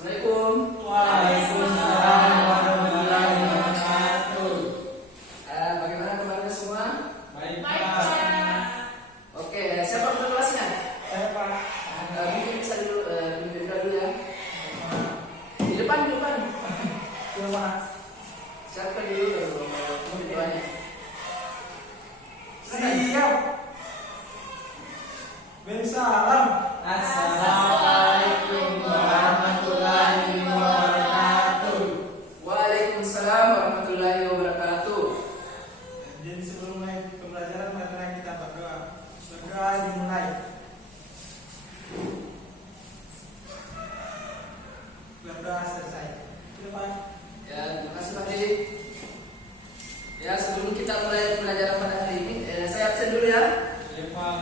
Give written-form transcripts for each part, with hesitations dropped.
Assalamualaikum. Waalaikumsalam warahmatullahi wabarakatuh. Bagaimana kabarnya semua? Baik, Baik, Pak. Pak. Oke, siapa ketua kelasnya? Saya Pak. Mungkin bisa dulu pimpin dulu ya. Di depan, di depan. Iya, Pak. Siapa dulu ketuanya? Siap. Salam. Assalamualaikum warahmatullahi wabarakatuh. Waalaikumsalam warahmatullahi wabarakatuh. Jadi sebelum mulai pembelajaran, mari kita berdoa. Berdoa dimulai. Berdoa selesai. Depan. Ya, terima kasih Pak Dik. Ya, sebelum kita mulai pembelajaran pada hari ini, saya absen dulu ya. Ya, Pak.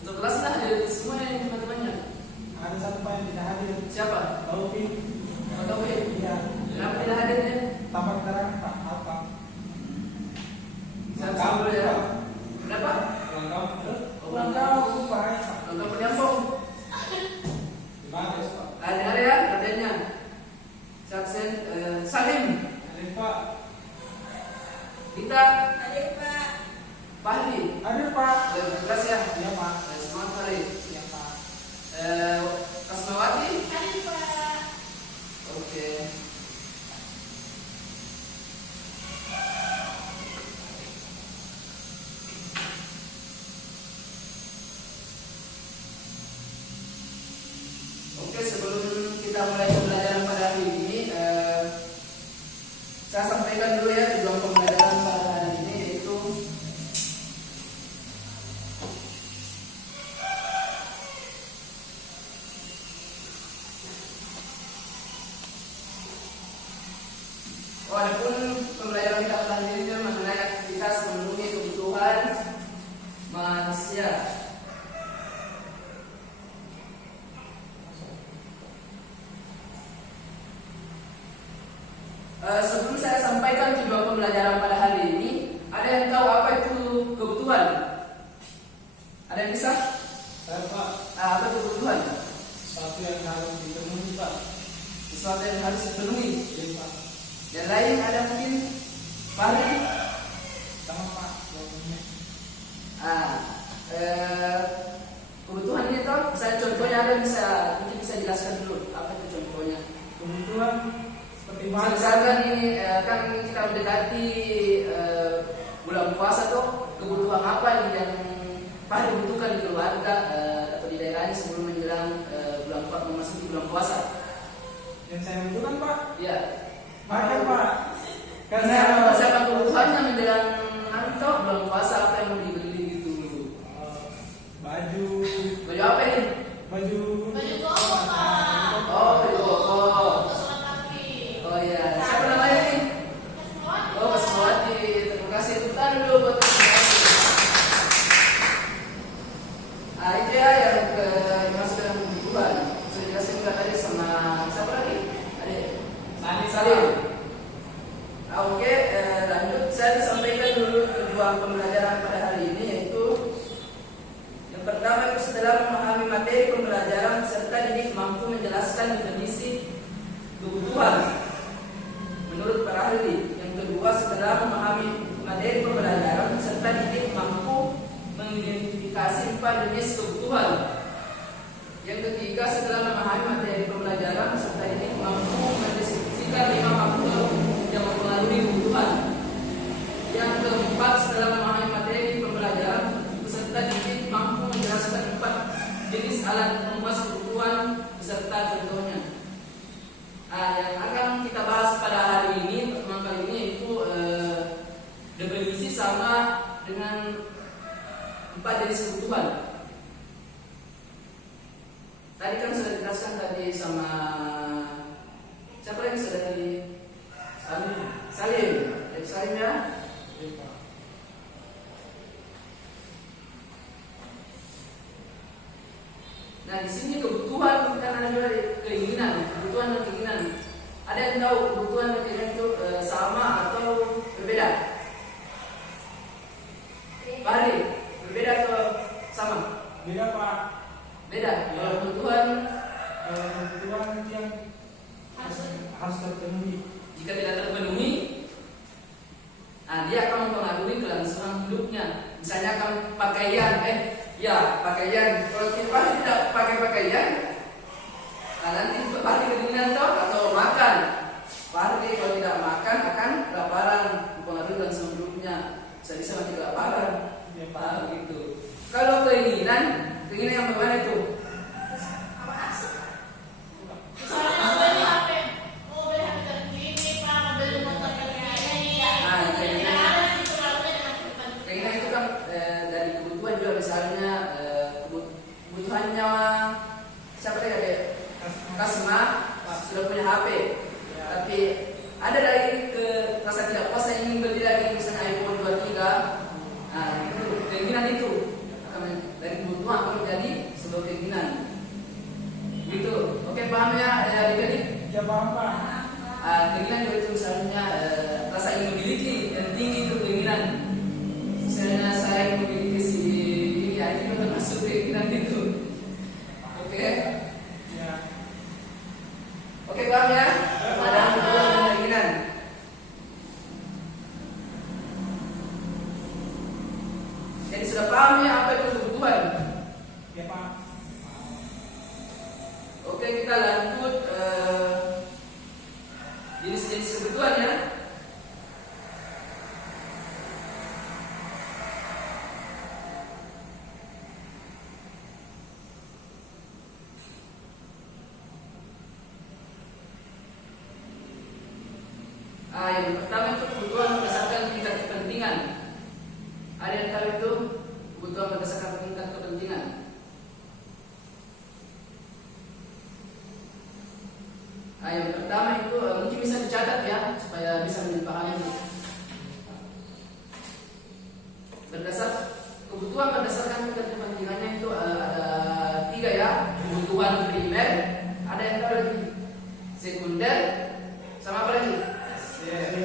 Untuk kelasnya hadir semua yang teman-temannya. Ada satu Pak yang tidak hadir. Siapa? Taufik. Pak Taufik. Iya. Kenapa tidak hadirnya? Tampak terang Pak. Apa? Saya absen dulu ya. Kenapa? Ulang tahun Pak. Untuk penyambung. Bagus Pak. Dengar ya katanya. Saya absen. Salim. Hadir Pak. Kita. Hadir, Pak. Fahri. Hadir Pak. Kelas ya. Iya Pak. Semangat Fahri. Iya Pak. Kasmawati. Hadir, Pak. Oke. Oke, sebelum kita mulai pembelajaran pada hari ini, saya sampaikan dulu ya tujuan pembelajaran pada hari ini, yaitu walaupun pembelajaran kita pada hari ini mengenai aktivitas memenuhi kebutuhan manusia. Sebelum saya sampaikan tujuan pembelajaran pada hari ini, ada yang tahu apa itu kebutuhan? Ada yang bisa? Saya Pak. Apa itu kebutuhan? Satu yang harus dipenuhi Pak. Sesuatu yang harus dipenuhi. Iya Pak. Yang lain ada mungkin? Fahri? Sama Pak. Yang ini. Kebutuhan ini toh, saya contohnya ada yang mungkin bisa jelaskan dulu apa itu contohnya. Kebutuhan seperti makan. Misalkan ini kan kita mendekati bulan puasa tuh, kebutuhan apa yang Fahri butuhkan di keluarga atau di daerah ini sebelum menjelang memasuki bulan puasa? Yang saya butuhkan Pak. Ya. Makan Pak. Karena siapa kebutuhannya menjelang bulan puasa, apa yang mau dibeli gitu? Baju. Baju apa ini? Baju. Baju koko, Pak. Oh, baju koko. Untuk sholat kaki. Oh iya. Siapa namanya ini? Kasmawati. Oh, Kasmawati. Terima kasih. Tepuk tangan dulu buat Kasmawati. Itu ya yang masuk dalam kebutuhan. Sudah jelasin juga tadi sama siapa lagi? Salim. Oke, lanjut. Saya sampaikan dulu tujuan pembelajaran pada hari ini, yaitu yang pertama itu setelah memahami materi pembelajaran serta didik mampu menjelaskan definisi kebutuhan menurut para ahli. Yang kedua, setelah memahami materi pembelajaran serta didik mampu mengidentifikasi 4 jenis kebutuhan. Yang ketiga, setelah memahami materi pembelajaran serta didik mampu mendeskripsikan 5 faktor yang mempengaruhi kebutuhan. Yang keempat, setelah memahami materi pembelajaran peserta didik mampu menjelaskan 4 jenis alat pemuas kebutuhan beserta contohnya. Yang akan kita bahas pada hari ini, pertemuan kali ini, yaitu definisi sama dengan 4 jenis kebutuhan. Tadi kan sudah dijelaskan tadi sama siapa yang sudah tadi? Salim. Salim ya. Nah, di sini kebutuhan bukan ada juga keinginan, kebutuhan dan keinginan. Ada yang tahu kebutuhan dan keinginan itu sama atau berbeda? Ya, pakaian. Kalau kita tidak pakai pakaian, nah nanti pasti kedinginan toh atau makan. Pasti kalau tidak makan akan kelaparan, mempengaruhi dan sebelumnya bisa mati kelaparan. Ya, Pak. Gitu. Kalau keinginan yang bagaimana itu? Misalnya beli HP, mau beli HP terkini, Pak, mau beli motor terkini. Nah, Tidak ada itu lalunya dengan kehidupan. keinginan itu kan dari kebutuhan juga, misalnya kebutuhannya siapa tadi ada Kasma sudah punya HP, tapi ada dari ke rasa tidak puas yang ingin beli lagi misalnya iPhone 23. Nah, itu keinginan itu dari kebutuhan akan menjadi sebuah keinginan. Gitu, oke paham ya adik-adik? Ya, paham, Pak. Keinginan juga itu misalnya rasa ingin memiliki yang tinggi itu keinginan. Misalnya saya ingin memiliki si ini, ya itu termasuk keinginan itu. Oke, Ya. oke paham ya? Ada kebutuhan dan keinginan. Jadi sudah paham ya apa itu kebutuhan? Ya, Pak. Oke, kita lanjut jenis-jenis kebutuhan ya. Yang pertama itu kebutuhan berdasarkan tingkat kepentingan. Ada yang tahu itu kebutuhan berdasarkan tingkat kepentingan. Yang pertama itu mungkin bisa dicatat ya supaya bisa dipahami. Kebutuhan berdasarkan tingkat kepentingannya itu ada 3 ya. Kebutuhan primer, ada yang tahu lagi sekunder, sama apa lagi?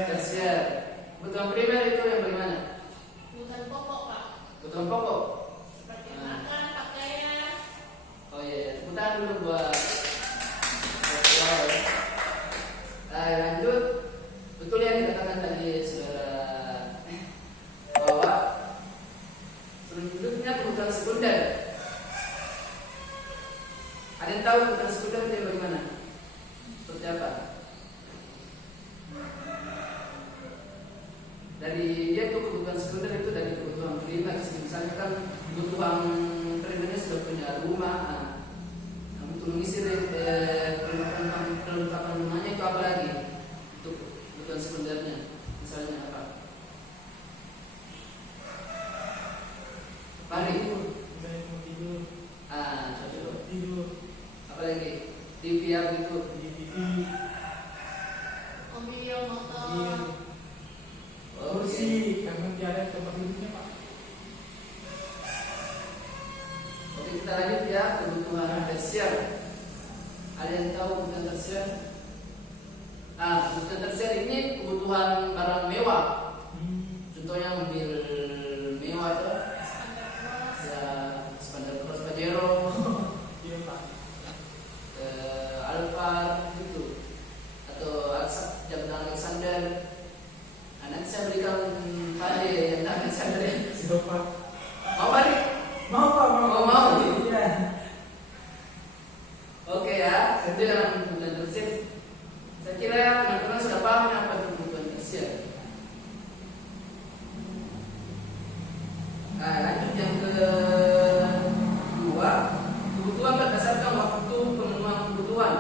Tersier. Kebutuhan primer itu yang bagaimana? Kebutuhan pokok, Pak. Kebutuhan pokok. Seperti makan, pakaian. Oh iya, kebutuhan dulu buat. Lanjut. Betul yang dikatakan tadi saudara bahwa selanjutnya kebutuhan sekunder. Ada yang tahu kebutuhan sekunder itu yang bagaimana? Seperti apa? Dari dia tuh kebutuhan sekunder itu dari kebutuhan primer. Misalnya kan kebutuhan primernya sudah punya rumah. Untuk mengisi perlengkapan rumahnya itu apa lagi? Untuk kebutuhan sekundernya, misalnya apa? Pari. Saya mau tidur. Cocok. Tidur. Apa lagi? TV ya gitu. Di TV. Mobil, motor. Iya. Kursi, karena dia ada tempat duduknya, Pak. Oke, kita lanjut ya, kebutuhan tersier. Ada yang tahu kebutuhan tersier? Kebutuhan tersier ini kebutuhan barang mewah. Contohnya mobil mewah itu ya, Standard Cross Pajero, Iya, Pak. Alphard gitu, atau jam tangan Alexander. Nanti saya berikan pada yang tangan Alexander. Sudah, Pak. Mau balik? Mau, Pak. Mau. Iya. Oke ya, itu yang kebutuhan tersier. Saya kira teman-teman sudah paham apa itu kebutuhan tersier. Lanjut yang kedua, kebutuhan berdasarkan waktu pemenuhan kebutuhan.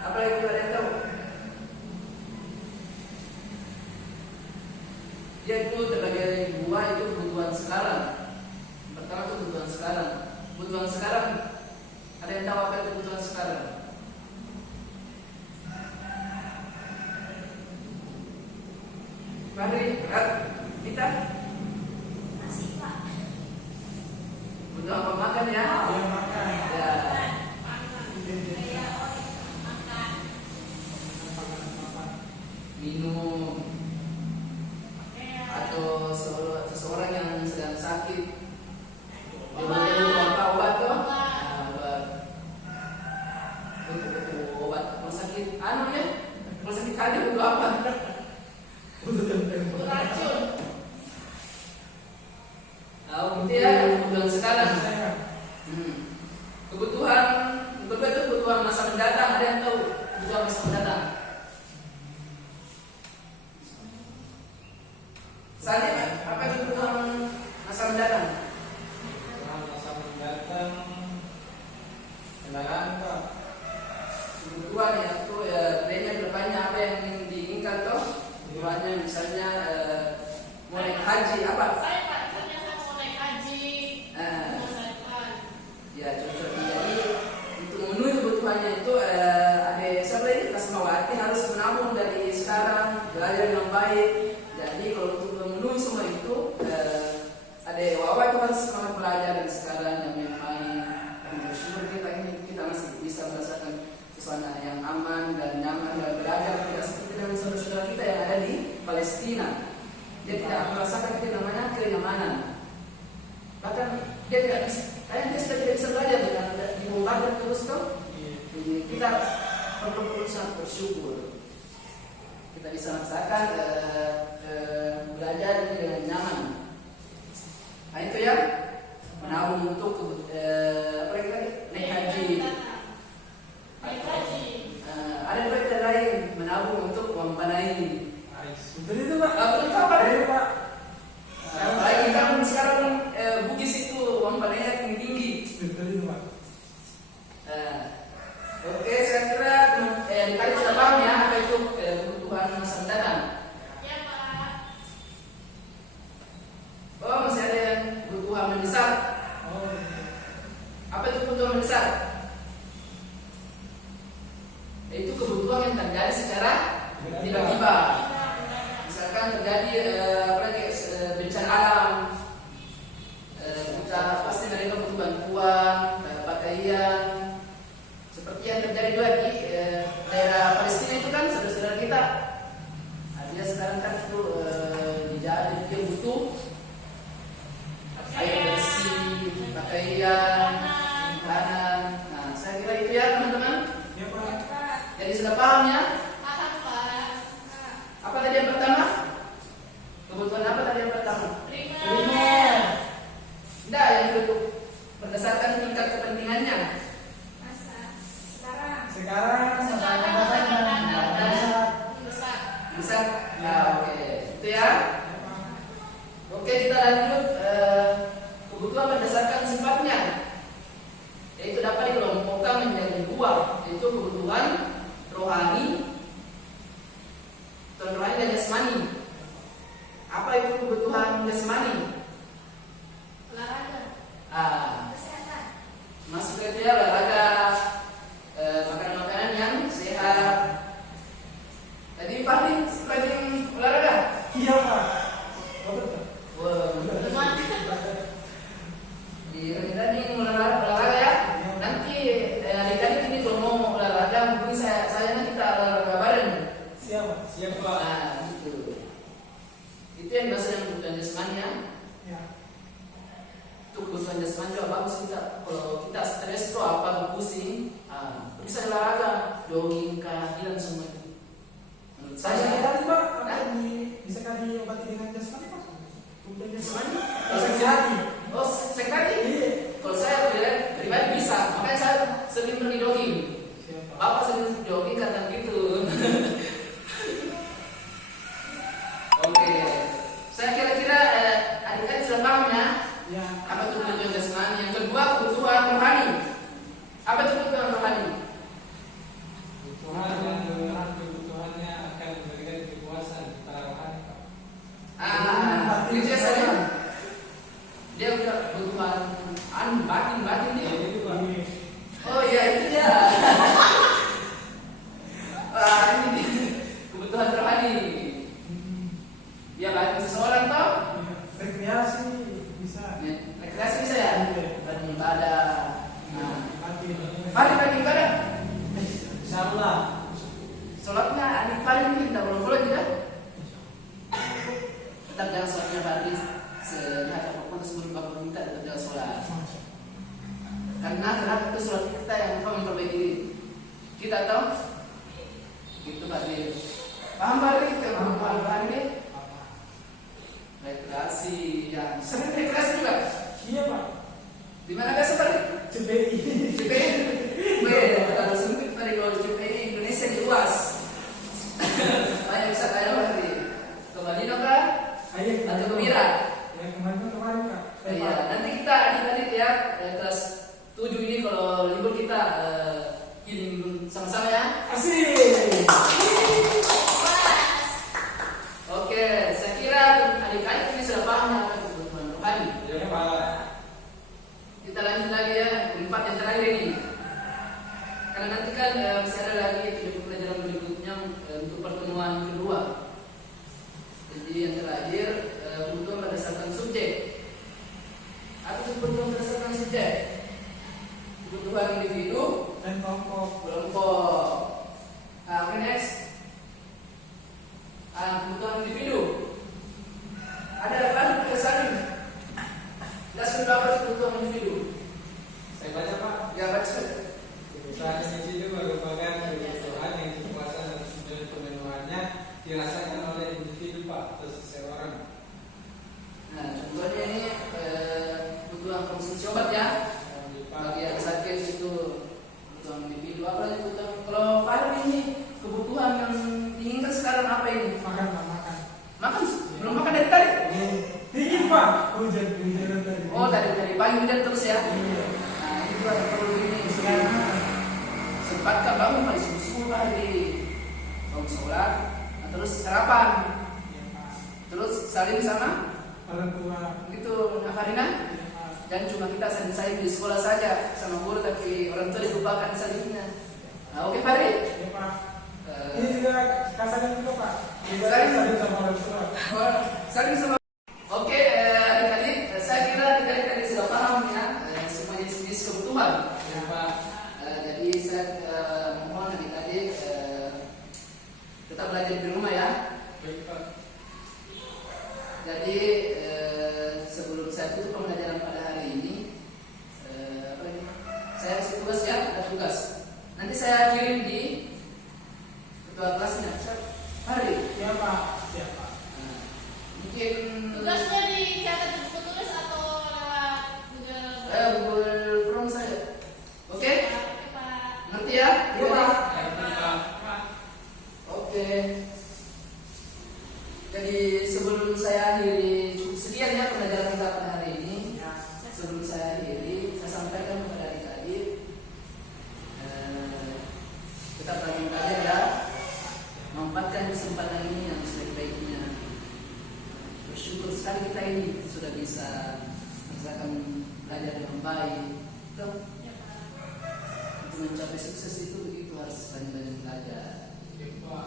Apa lagi ada yang tahu? Dia itu terbagi 2, itu kebutuhan sekarang. Pertama itu kebutuhan sekarang. Kebutuhan sekarang, ada yang tahu apa itu kebutuhan sekarang? Fahri, kita Nasi, Pak. butuh apa makan ya? Iya, makan. Ya. Minum atau seseorang yang sedang sakit, dia butuh obat tuh. Obat. Butuh obat kalau sakit, ya? Kalau sakit hati butuh apa? Untuk tempe. Racun. Gitu ya. Salib apa kebutuhan masa mendatang? Masa mendatang kendaraan Pak. Kebutuhan ya tuh plannya depannya apa yang diinginkan toh? Kebutuhannya misalnya mau naik haji apa? Saya Pak, misalnya saya mau naik haji. Eh, Mau saya Pak. Ya cocok. Jadi untuk memenuhi kebutuhannya itu sebenarnya kita semawati harus menabung dari sekarang, belajar yang baik. Jadi kalau untuk memenuhi semua itu ada wawa itu harus semangat belajar dari sekarang yang baik. Dan bersyukur kita masih bisa merasakan suasana yang aman dan nyaman dan belajar tidak seperti dengan saudara-saudara kita yang ada di Palestina. Dia tidak merasakan itu namanya kenyamanan. Bahkan dia tidak bisa, kayaknya dia sudah tidak bisa belajar karena dibombardir terus tuh. Jadi kita perlu sangat bersyukur. Kita bisa merasakan belajar ini dengan nyaman. Nah itu ya, menabung untuk apa lagi tadi? Naik haji. Naik haji. Ada proyek lain menabung untuk uang panai. Betul itu Pak. Betul apa Betul Pak. apalagi kan sekarang Bugis itu uang panainya tinggi-tinggi. Betul itu Pak. Oke, saya kira dikali sudah paham ya apa itu kebutuhan masa mendatang. Ya Pak. Oh, masih ada yang kebutuhan mendesak. Oh. Apa itu kebutuhan mendesak? Itu kebutuhan yang terjadi secara tiba-tiba. Misalkan terjadi bencana alam, kita pasti mereka butuh bantuan, pakaian. Seperti yang terjadi juga di daerah Palestina itu kan saudara-saudara kita. Dia sekarang kan itu dijadi dia butuh air bersih, pakaian, makanan. Nah, saya kira itu ya teman-teman. Ya Pak. Jadi sudah paham ya? Paham Pak. Apa tadi yang pertama? Kebutuhan apa tadi yang pertama? Primer. Tidak, yang kedua berdasarkan tingkat kepentingannya. Sekarang Bisa? Ya, oke. Itu ya. Oke, kita lanjut kebutuhan berdasarkan sifatnya. Yaitu dapat dikelompokkan menjadi dua, yaitu kebutuhan rohani dan jasmani. Apa itu kebutuhan jasmani? Olahraga. Kesehatan. Masuk ke dia olahraga, makanan-makanan yang sehat. Tadi Fahri rajin olahraga. iya Pak. Oh, betul. Wah, di tadi olahraga ya. Nanti adik-adik ini kalau mau olahraga, mungkin saya nanti kita olahraga bareng. Siap Pak. Nah, gitu. Itu yang biasa yang kebutuhan jasmani ya. Ya. Itu kebutuhan jasmani juga bagus kita. Kalau kita stres tuh apa pusing, bisa olahraga, jogging, hilang semua itu. Menurut Saya saya. tadi Pak, Hah? bisa diobati dengan jasmani Pak. Kemudian jasmani. Oh, Bisa hati. Oh, sekali. Iya. Kalau saya pribadi bisa, makanya saya sering pergi jogging. Siap Pak. Bapak sering jogging karena gitu. Oke, saya kira-kira adik-adik sudah paham ya Ya. apa itu kebutuhan jasmani. Yang kedua kebutuhan rohani. Apa itu kebutuhan rohani? Kebutuhannya akan memberikan kepuasan kepada rohani. Itu biasanya dia udah kebutuhan batin dia. Itu Pak. Oh iya itu dia. Wah ini dia. Kebutuhan rohani. Ya batin seseorang toh. Rekreasi bisa. Rekreasi bisa ya. Beribadah. Nah, Hati. mari beribadah. Insyaallah. Sholatnya adik paling kita bolong-bolong tidak? Tetap jangan sholatnya pagi sejahat apapun sebelum bangun kita tetap jangan sholat. Karena itu sholat kita yang akan memperbaiki diri kita tahu. Gitu Pak Dir. Paham Pak Dir? Paham ini? Rekreasi yang sering rekreasi juga. Iya Pak. Di mana biasa Pak Dir? CPI. CPI. Kalau sempit Pak Dir, kalau CPI Indonesia di luas. Banyak bisa kayak Pak Dir. Ke Madinah kah? Ayo. Atau yang terakhir, kebutuhan berdasarkan subjek. Apa itu kebutuhan berdasarkan subjek? Kebutuhan individu Dan kelompok. kelompok. Oke, next. Kebutuhan individu. Ada apa? Saling. Jelaskan dulu apa itu kebutuhan individu. Saya baca Pak. Ya, baca. Kebutuhan individu merupakan kebutuhan yang kekuasaan dan tujuan pemenuhannya dirasakan oleh individu Pak atau seseorang. Nah, contohnya ini kebutuhan konsumsi obat ya. Bagi yang sakit itu kebutuhan individu. Apa lagi kebutuhan? Kalau Fahri ini kebutuhan yang diinginkan sekarang apa ini? Makan Pak, makan. Makan? Belum makan dari tadi? Dingin Pak. Hujan tadi. Oh, dari pagi hujan terus ya? Iya. Nah, ini juga perlu ini. Sekarang Sempatkan bangun pada subuh hari bangun sholat, nah, terus sarapan, iya Pak. terus saling sama Orang tua. begitu. Nah, Farina, Iya Pak. dan cuma kita saling di sekolah saja sama guru, tapi orang tua dilupakan salingnya. Nah, oke Farid. Iya Pak. Eh, Ini juga kasarnya juga Pak. Juga Saling. saling sama orang tua. saling sama. Oke, adik-adik, saya kira adik-adik tadi sudah paham ya semuanya jenis kebutuhan. Ya Pak. Jadi saya mohon adik-adik tetap belajar di rumah ya. Baik Pak. Jadi sebelum saya tutup pembelajaran pada hari ini, apa ini? Saya kasih tugas ya, ada tugas. Nanti saya kirim di ketua kelasnya. Hari. Iya Pak. Iya Pak. Nah, mungkin Tugasnya dicatat di buku tulis atau lewat Google Form saya. Oke, Oke, Pak. ngerti ya? Iya Pak. Pak. Oke. Jadi sebelum saya akhiri cukup sekian ya pembelajaran kita pada hari ini. Ya. Sebelum saya akhiri, saya sampaikan kepada adik-adik tetap rajin belajar ya, manfaatkan kesempatan ini yang sebaik-baiknya. Bersyukur sekali kita ini sudah bisa merasakan belajar dengan baik. Tuh, Ya, Pak. untuk mencapai sukses itu begitu harus banyak-banyak belajar. Ya Pak.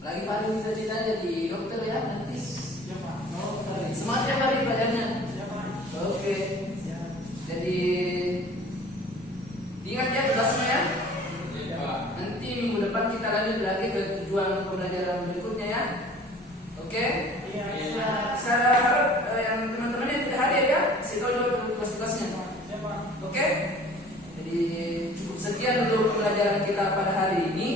Lagi paling cita-cita jadi dokter ya nanti. Iya Pak. Oh, kali. Semangat ya kali belajarnya. Iya Pak. Oke. Ya. Jadi diingat ya tugasnya ya. Ya Pak. Nanti minggu depan kita lanjut lagi ke tujuan pembelajaran berikutnya ya. Oke. Iya. Ya. Saya harap yang teman-teman yang tidak hadir ya, kasih tahu juga tugas-tugasnya. Iya Pak. Oke. Jadi cukup sekian dulu pembelajaran kita pada hari ini.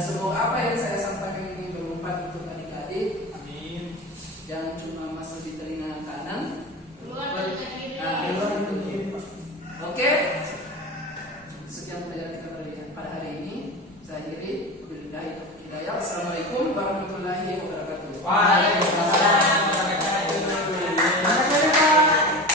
Semoga apa yang saya sampaikan ini bermanfaat untuk adik-adik. Amin. Jangan cuma masuk di telinga kanan. Keluar dari kiri. Nah, Keluar dari kiri, Pak. Oke. Sekian pembelajaran kita pada hari ini. Saya akhiri. Wabillahi taufiq hidayah. Assalamualaikum warahmatullahi wabarakatuh. Waalaikumsalam.